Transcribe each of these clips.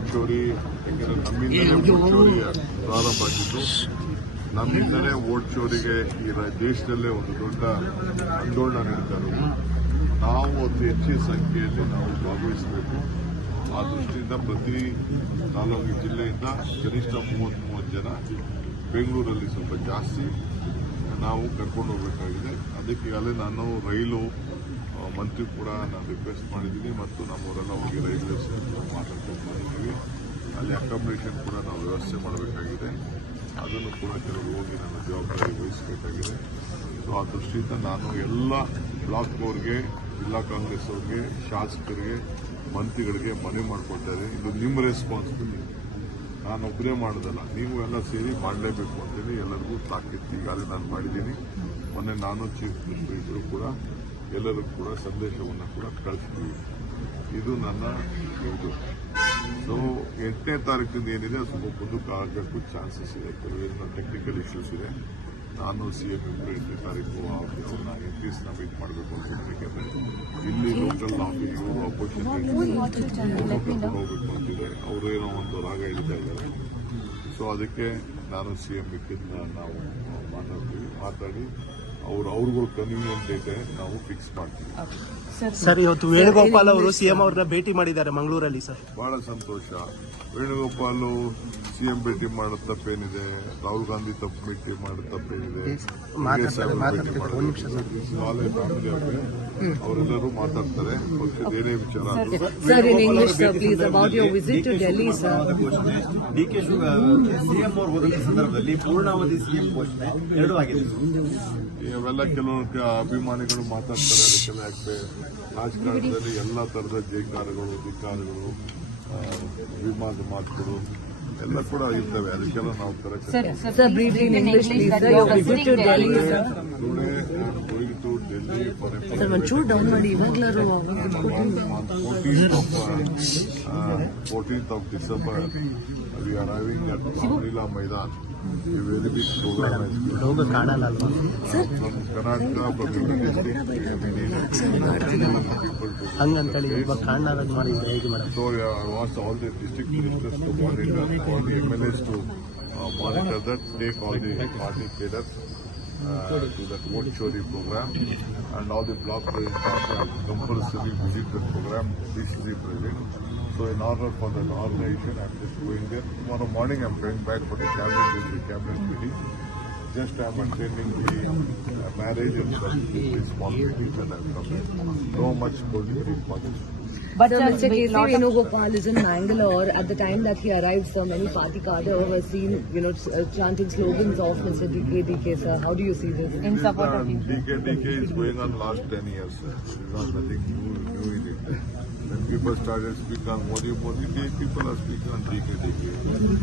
Vote ಚೋರಿ, ಯಾಕಂದ್ರೆ ನಮ್ಮಿಂದಲೇ vote ಚೋರಿ ಪ್ರಾರಂಭ ಆಗಿತ್ತು. ನಮ್ಮಿಂದಲೇ ವೋಟ್ ಚೋರಿಗೆ ಈ ದೇಶದಲ್ಲೇ ಒಂದು ದೊಡ್ಡ ಆಂದೋಲನ ನಡೀತಾ ಇರೋದು. ನಾವು ಅತಿ ಹೆಚ್ಚಿನ ಸಂಖ್ಯೆಯಲ್ಲಿ ನಾವು ಭಾಗವಹಿಸಬೇಕು. ಆ ದೃಷ್ಟಿಯಿಂದ ಪ್ರತಿ ತಾಲೂಕು ಜಿಲ್ಲೆಯಿಂದ ಕನಿಷ್ಠ 30 ಜನ, ಬೆಂಗಳೂರಲ್ಲಿ ಸ್ವಲ್ಪ ಜಾಸ್ತಿ ನಾವು ಕರ್ಕೊಂಡು ಹೋಗಬೇಕಾಗಿದೆ. ಅದಕ್ಕೆ ಈಗಾಗಲೇ ನಾನು ರೈಲು ಮಂತ್ರಿ ಕೂಡ ನಾನು ರಿಕ್ವೆಸ್ಟ್ ಮಾಡಿದ್ದೀನಿ ಮತ್ತು ನಮ್ಮವರೆಲ್ಲ ಹೋಗಿ ರೈಲ್ವೆ ಮಾತಾಡ್ಕೊಂಡು ಮಾಡಿದ್ದೀವಿ. ಅಲ್ಲಿ ಅಕಾಮಿಡೇಷನ್ ಕೂಡ ನಾವು ವ್ಯವಸ್ಥೆ ಮಾಡಬೇಕಾಗಿದೆ. ಅದನ್ನು ಕೂಡ ಕೆಲವರು ಹೋಗಿ ನನ್ನ ಜವಾಬ್ದಾರಿ ವಹಿಸಬೇಕಾಗಿದೆ. ಸೊ ಆ ದೃಷ್ಟಿಯಿಂದ ನಾನು ಎಲ್ಲ ಬ್ಲಾಕ್ ಅವ್ರಿಗೆ, ಜಿಲ್ಲಾ ಕಾಂಗ್ರೆಸ್ ಅವ್ರಿಗೆ, ಶಾಸಕರಿಗೆ, ಮಂತ್ರಿಗಳಿಗೆ ಮನವಿ ಮಾಡಿಕೊಡ್ತಾರೆ. ಇದು ನಿಮ್ಮ ರೆಸ್ಪಾನ್ಸಿಬಿಲಿಟಿ, ನಾನು ಒಬ್ಬನೇ ಮಾಡೋದಲ್ಲ, ನೀವು ಎಲ್ಲ ಸೇರಿ ಮಾಡಲೇಬೇಕು ಅಂತೇಳಿ ಎಲ್ಲರಿಗೂ ತಾಕೀತು ಈಗಾಗಲೇ ನಾನು ಮಾಡಿದ್ದೀನಿ. ಮೊನ್ನೆ ನಾನು ಚೀಫ್ ಮಿನಿಸ್ಟರ್ ಇಬ್ಬರು ಕೂಡ ಎಲ್ಲರಿಗೂ ಕೂಡ ಸಂದೇಶವನ್ನು ಕೂಡ ಕಳಿಸ್ತೀವಿ. ಇದು ನನ್ನ ಇದು. ಸೊ 8ನೇ ತಾರೀಕಿಂದ ಏನಿದೆ ಸ್ವಲ್ಪ ಮುಂದಕ್ಕೆ ಆಗಬೇಕು ಚಾನ್ಸಸ್ ಇದೆ. ಕೆಲವೇನು ಟೆಕ್ನಿಕಲ್ ಇಶ್ಯೂಸ್ ಇದೆ. ನಾನು ಸಿಎಂ 8ನೇ ತಾರೀಕು ಅವ್ರನ್ನ ಎಂಪೀಸ್ನ ಮೀಟ್ ಮಾಡಬೇಕು ಅಂತ. ಇಲ್ಲಿ ಲೋಕಲ್ ಇವರು ಅಪೋಸಿಷನ್ ಕರ್ಕೊಂಡು ಹೋಗ್ಬೇಕು ಅಂತಿದೆ. ಅವರೇನೋ ಒಂದು ರಾಗ ಹಿಡಿತಾ ಇದ್ದಾರೆ. ಸೊ ಅದಕ್ಕೆ ನಾನು ಸಿಎಂ ಮಿಕ್ಕಿದ್ನ ನಾವು ಮಾತಾಡಿ ಅವ್ರಿಗೂ ಕನ್ವೀನಿಯಂಟ್ ಡೇಟ್ ನಾವು ಫಿಕ್ಸ್ ಮಾಡ್ತೀವಿ. ಸರ್, ಇವತ್ತು ವೇಣುಗೋಪಾಲ್ ಅವರು ಸಿಎಂ ಅವ್ರನ್ನ ಭೇಟಿ ಮಾಡಿದ್ದಾರೆ ಮಂಗಳೂರಲ್ಲಿ. ಸರ್, ಬಹಳ ಸಂತೋಷ. ವೇಣುಗೋಪಾಲ್ ಸಿಎಂ ಭೇಟಿ ಮಾಡೋದು ತಪ್ಪೇನಿದೆ? ರಾಹುಲ್ ಗಾಂಧಿ ಭೇಟಿ ಮಾಡೋದು ತಪ್ಪೇನಿದೆ? ಅವರೆಲ್ಲರೂ ಮಾತಾಡ್ತಾರೆ. ಪಕ್ಷದ ಏನೇ ವಿಚಾರ ಸಂದರ್ಭದಲ್ಲಿ ಪೂರ್ಣಾವಧಿ ಸಿಎಂ ಘೋಷಣೆ 2 ಆಗಿದೆ. ಇವೆಲ್ಲ ಕೆಲವು ಅಭಿಮಾನಿಗಳು ಮಾತಾಡ್ತಾರೆ. ಅದಕ್ಕೆಲ್ಲ ಯಾಕೆ ರಾಜಕಾರಣದಲ್ಲಿ ಎಲ್ಲ ತರದ ಜೈಕಾರಗಳು, ಧಿಕ್ಕಾರಗಳು, ಅಭಿಮಾನದ ಮಾತುಗಳು ಎಲ್ಲ ಕೂಡ ಇರ್ತವೆ. ಅದಕ್ಕೆಲ್ಲ ನಾವು Fourteenth of December, we are arriving at Manila Maidan. A very big program has been from Karnataka, from the district. So I asked all the district ministers to monitor, all the MLAs to monitor that, take all the party cadres to that vote chori program, and all the block presidents compulsory visit the program, peacefully present. So in order for the organization, I'm just going there. Tomorrow morning I'm going back for the cabinet meeting. Just I'm attending the marriage and small meetings and I'm coming. No much political politics. But Mr. K.C. Venugopal is in Mangalore. At the time that he arrived, so many party cadre were seen, chanting slogans of Mr. DK, sir. How do you see this? In support of him? DK is going on last 10 years. There's not nothing new in it. When people started speaking on Modi, people are speaking on DK.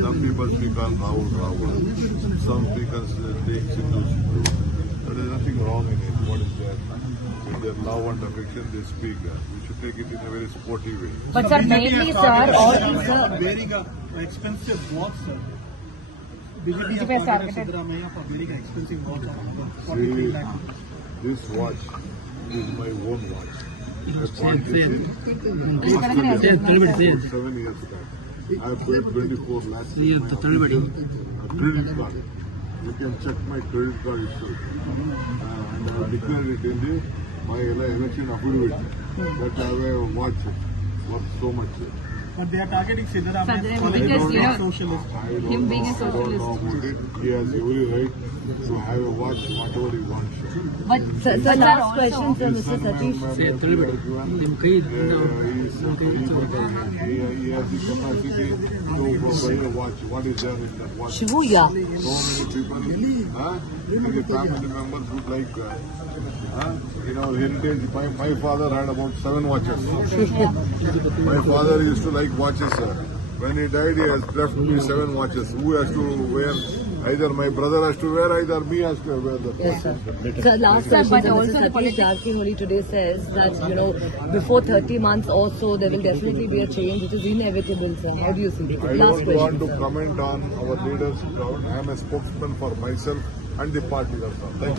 Some people speak on Rahul. Some speak on Sidhu. There is nothing wrong in it. What is there? With their love and affection, they speak. We should take it in a very sporty way. But sir, mainly, sir, all these wearing expensive watch, sir. BJP has targeted Siddaramaiah for wearing expensive watch. See, this watch is my own watch. I bought this in 7 years back. I have paid 24 lakhs. A credit card. You can check my credit card history. And I declared it in my election affidavit that I have a watch worth so much. But they are targeting Siddaramaiah for because, being a socialist. Him being a I don't know about it. He has every right to have a watch whatever he wants. But the last question, sir, Mr. Satish. He has the capacity to buy a watch. What is there in that watch? Shibuya. So many people, the family members would like, in our heritage, my father had about 7 watches. My father used to like watches, sir. When he died, he has left me 7 watches. Who has to wear? Either my brother has to wear, either me has to wear the watch. Yes, sir. So last question, Mr. Satish Jarkiholi today says that, before 30 months or so, there will definitely be a change. It is inevitable, sir. How do you see it? I don't want to comment on our leaders. I am a spokesman for myself and the party. That's all. Thank you.